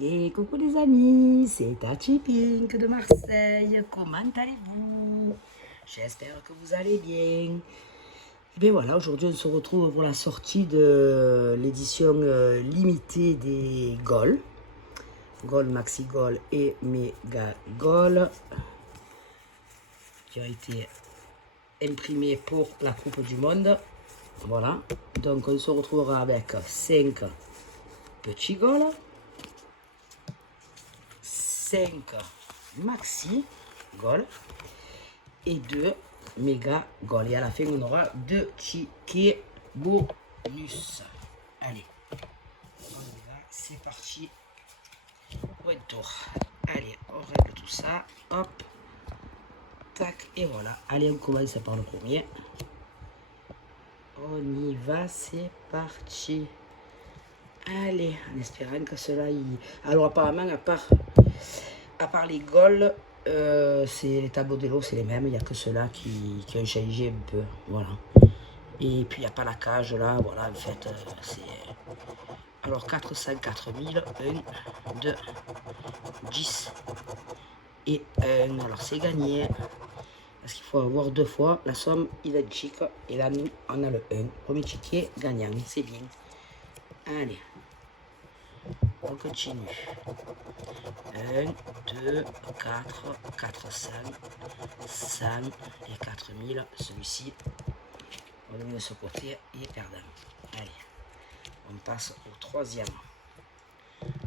Et coucou les amis, c'est Tati Pink de Marseille. Comment allez-vous? J'espère que vous allez bien. Et bien voilà, aujourd'hui on se retrouve pour la sortie de l'édition limitée des Gaules. Gaules, Maxi Gaules et Méga Gaules qui ont été imprimés pour la Coupe du Monde. Voilà, donc on se retrouvera avec 5 petits Gaules, 5 maxi Gaules et 2 méga Gaules. Et à la fin, on aura 2 tickets bonus. Allez, on y va, c'est parti. Retour. Allez, on règle tout ça. Hop, tac, et voilà. Allez, on commence par le premier. On y va, c'est parti. Allez, en espérant que cela y... Alors apparemment, à part les Gaules, c'est les tableaux de l'eau, c'est les mêmes. Il n'y a que ceux-là qui ont changé un peu. Voilà. Et puis il n'y a pas la cage là. Voilà, en fait, c'est... Alors 404 000, 1, 2, 10 et 1. Alors c'est gagné. Parce qu'il faut avoir 2 fois la somme identique. Et là, nous, on a le 1. Premier ticket gagnant. C'est bien. Allez. On continue. 1, 2, 4, 400, 100 et 4000. Celui-ci, on le met de ce côté, il est perdant. Allez, on passe au troisième.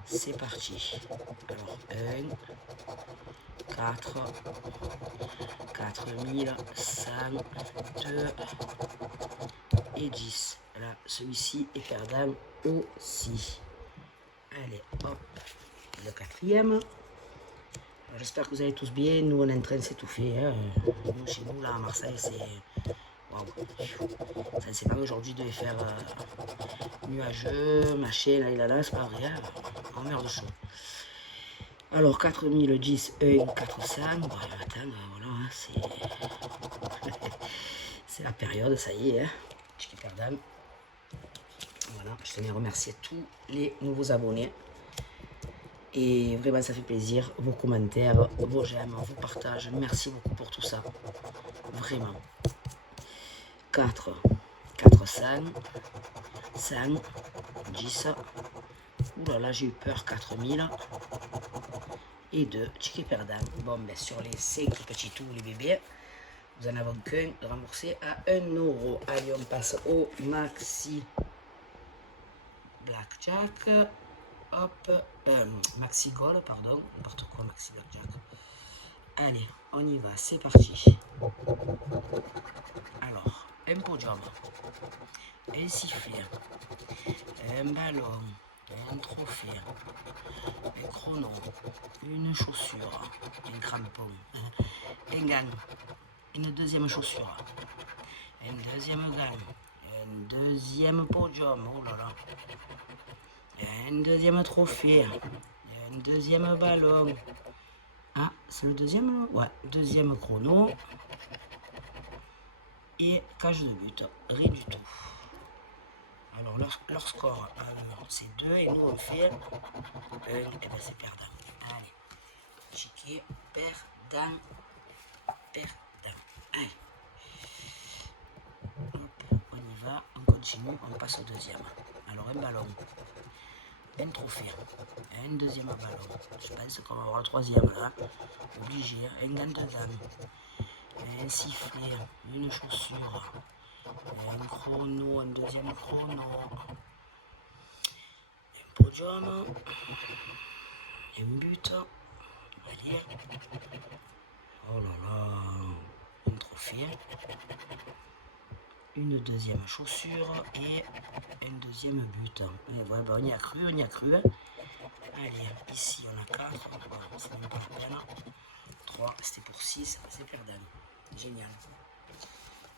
C'est parti. Alors, 1, 4, 4000, 100, 2 et 10. Là, celui-ci est perdant aussi. Allez, hop, le quatrième. J'espère que vous allez tous bien. Nous, on est en train de s'étouffer. Hein. Nous, chez nous, là, à Marseille, c'est... Waouh. C'est pas aujourd'hui de faire nuageux, machin, là, c'est pas vrai. Hein. On meurt de chaud. Alors, 4010, 1, 400. Bon, attends, voilà, hein, c'est la période, ça y est. Hein. Chiqui perdant. Voilà, je tenais à remercier tous les nouveaux abonnés. Et vraiment, ça fait plaisir. Vos commentaires, vos j'aime, vos partages. Merci beaucoup pour tout ça. Vraiment. 4, 400, 100, 10. Ouh là là, j'ai eu peur. 4000. Et 2, ticket perdant. Bon, ben sur les 5 petits tous, les bébés, vous en avez qu'un remboursé à 1 euro. Allez, on passe au Maxi Blackjack. Hop, Maxi Gold, pardon, n'importe quoi, Maxi Blackjack. Allez, on y va, c'est parti. Alors, un podium, un sifflet, un ballon, un trophée, un chrono, une chaussure, un crampon, un gant, une deuxième chaussure, un deuxième gant, un deuxième podium, oh là là, un deuxième trophée, un deuxième ballon. Ah, c'est le deuxième là? Ouais, deuxième chrono. Et cage de but, rien du tout. Alors leur score, c'est 2 et nous on fait 1, et bien c'est perdant. Allez, chiquet, perdant, perdant. Allez. Hop, on y va, on continue, on passe au deuxième. Alors un ballon, un trophée, un deuxième ballon. Je pense qu'on va avoir le troisième là. Obligé, un gant de dame, un sifflet, une chaussure, un chrono, un deuxième chrono, un podium, un but. Allez. Oh là là, un trophée, une deuxième chaussure et un deuxième but. Et voilà, ben on y a cru, on y a cru. Allez, ici on a 4, bon, c'est même pas la peine. 3, c'était pour 6, c'est perdant. Génial.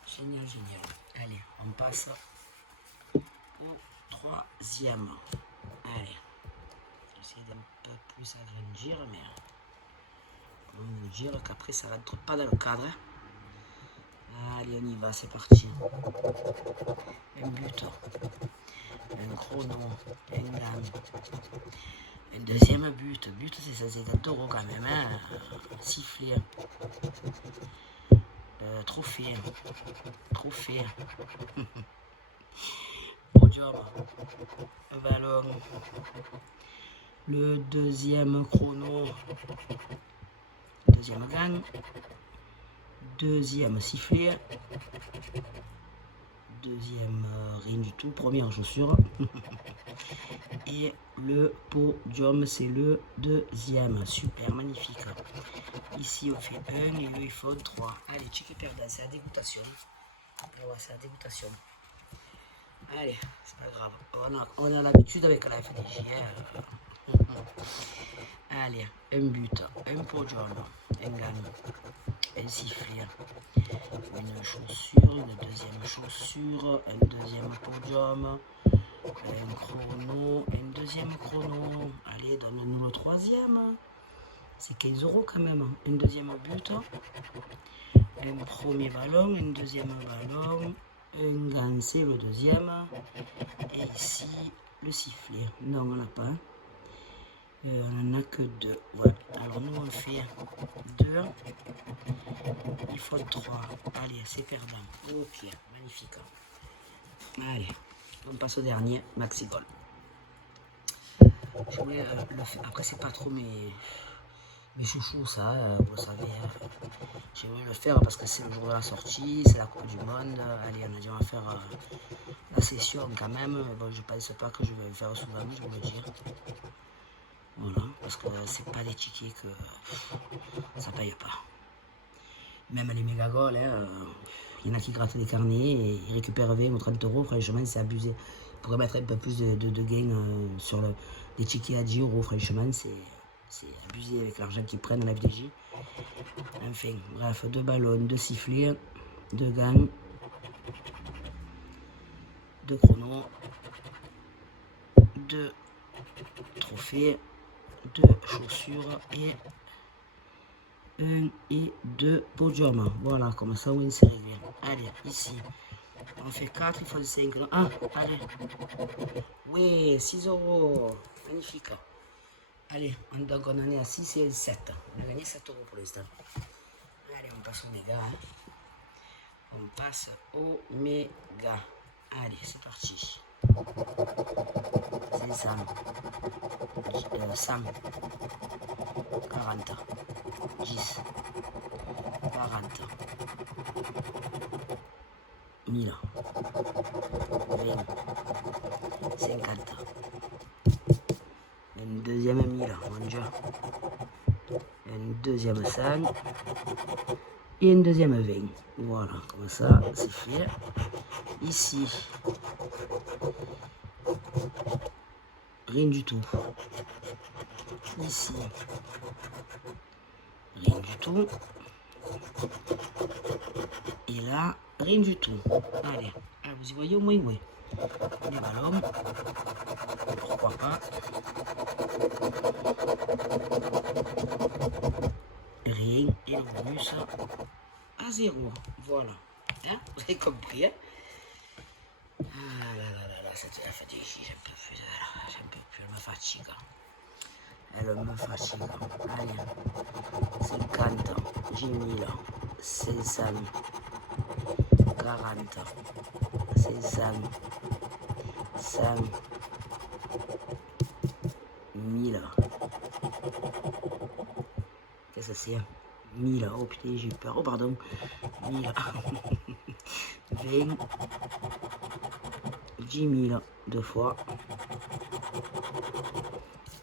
Génial, génial. Allez, on passe au troisième. Allez, j'essaie d'un peu plus agrandir, mais comment vous dire qu'après ça rentre pas dans le cadre. Allez, on y va, c'est parti. Un but, un chrono, un gant, un Deuxième but. But, c'est 150 € quand même. Hein. Sifflet. Trophée. Trophée. Podium. Ballon. Le deuxième chrono. Deuxième gang. Deuxième sifflet. Deuxième rien du tout. Première chaussure. Et le podium, c'est le deuxième. Super, magnifique. Ici, on fait 1 et eux, ils font 3. Allez, check et perdant, c'est la dégoûtation. Ouais, c'est la dégoûtation. Allez, c'est pas grave. On a l'habitude avec la FDJ. Allez, un but, un podium, un gagne, un sifflet, une chaussure, une deuxième chaussure, un deuxième podium, un chrono, un deuxième chrono. Allez, donne-nous le troisième. C'est 15 € quand même. Un deuxième but, un premier ballon, un deuxième ballon, un gagne, c'est le deuxième. Et ici, le sifflet. Non, on n'en a pas. On n'en a que 2. Ouais. Alors nous, on fait 2. Il faut 3. Allez, c'est perdant. Ok, magnifique. Allez, on passe au dernier, Maxi Goal. Je voulais le faire. Après, c'est pas trop mes chouchous, ça, vous le savez. J'ai voulu le faire parce que c'est le jour de la sortie, c'est la Coupe du Monde. Allez, on a dit on va faire la session quand même. Bon, je pense pas que je vais le faire souvent, je vous le dire. Voilà, parce que c'est pas des tickets que ça paye pas. Même les méga goals, il y en a qui grattent des carnets et ils récupèrent 20 ou 30 €. Franchement, c'est abusé. On pourrait mettre un peu plus de gains sur des tickets à 10 €. Franchement, c'est abusé avec l'argent qu'ils prennent à la FDJ. Enfin, bref, 2 ballons, 2 sifflets, 2 gangs, 2 chronos, 2 trophées, 2 chaussures et 1 et 2 podiums. Voilà, comme ça, on s'est réglé. Allez, ici, on fait 4, il faut 5. Ah, allez. Oui, 6 €. Magnifique. Allez, donc on en est à 6 et 7. On a gagné 7 € pour l'instant. Allez, on passe au méga. Hein. On passe au méga. Allez, c'est parti. C'est Sam. 40. 10. 40. 1000. 20. 50. Une deuxième 1000, mon Dieu. Une deuxième 100. Et une deuxième 20. Voilà, comme ça, c'est fait. Ici, rien du tout. Ici, rien du tout. Et là, rien du tout. Allez, vous y voyez au moins, oui. Les ballons, pourquoi pas. Rien, et le bonus à 0. Voilà. Hein, vous avez compris, hein? Ah là là là là, c'était la FDJ, j'en peux plus, j'en peux plus, elle me fatigue. Elle me fatigue. Allez, 50, 10 000, 500, 40, 500, 100, 1000. Qu'est-ce que c'est? 1000, oh putain, j'ai eu peur, oh pardon. 1000, 20, 10 000, 2 fois,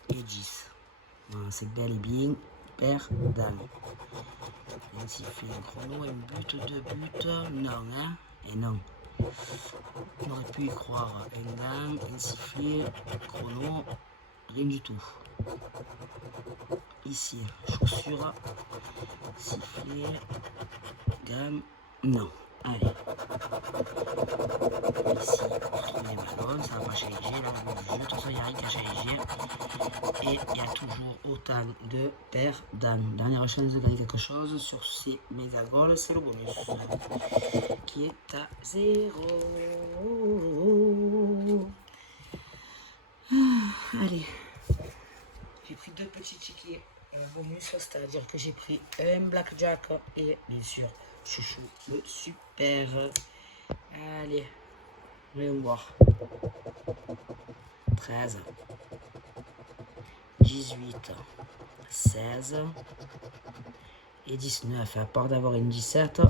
et 10. Voilà, c'est bel et bien perdant. Un sifflet, un chrono, un but, 2 buts, non, hein, et non. On aurait pu y croire. Un gang, un sifflet, chrono, rien du tout. Ici, chaussure, sifflet, gang, non. Allez. Ici, on retrouve les ballons, ça va pas changer, là, le jeu, de toute façon, il n'y a rien qui a changé. Et il y a toujours autant de perdants. Dernière chance de gagner quelque chose sur ces méga goals, c'est le bonus qui est à 0. Allez, J'ai pris 2 petits tickets bonus, c'est-à-dire que j'ai pris un blackjack et bien sûr, chouchou, le super. Allez, voyons voir. 13, 18, 16 et 19, à part d'avoir une 17.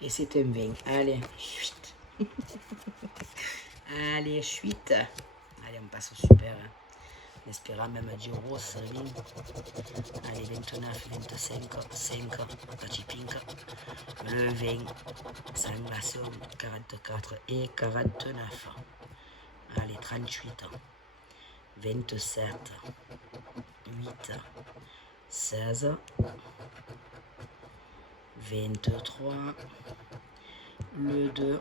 Et c'est un 20. Allez, chut. Allez, chut. Allez, on passe au super. En espérant même à 10 euros, ça vient. Allez, 29, 25, 5, petit pink. Le 20, sangration, 44 et 49. Allez, 38, 27, 8, 16, 23, le 2,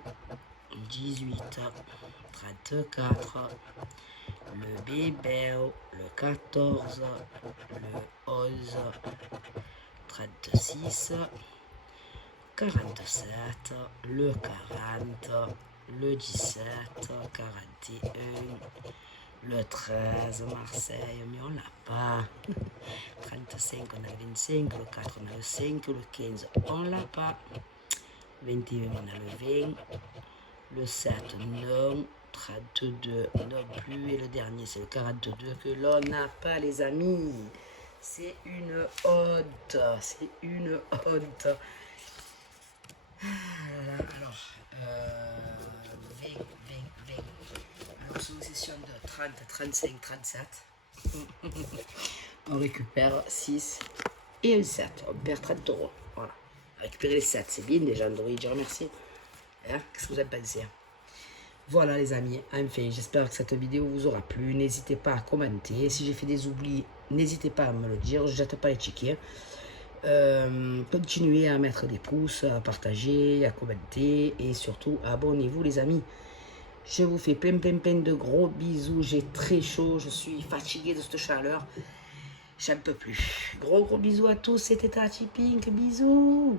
18, 34, le bébé, le 14, le 11, 36, 47, le 40, le 17, 41, le 13, Marseille, mais on l'a pas. 35, on a le 25, le 4, on a le 5, le 15, on l'a pas. 21, on a le 20, le 7, non. 32, non plus. Et le dernier, c'est le 42 que l'on n'a pas, les amis. C'est une honte. C'est une honte. Alors, 20. Alors, sur une session de 30, 35, 37, on récupère 6 et un 7. On perd 30 euros. Voilà. Récupérer les 7, c'est bien déjà, on devrait dire merci. Hein? Qu'est-ce que vous en pensez? Voilà les amis, enfin j'espère que cette vidéo vous aura plu. N'hésitez pas à commenter. Si j'ai fait des oublis, n'hésitez pas à me le dire. Je ne jette pas les tickets. Continuez à mettre des pouces, à partager, à commenter et surtout abonnez-vous les amis. Je vous fais plein de gros bisous. J'ai très chaud, je suis fatigué de cette chaleur. J'en peux plus. Gros bisous à tous, c'était Tati Pink. Bisous.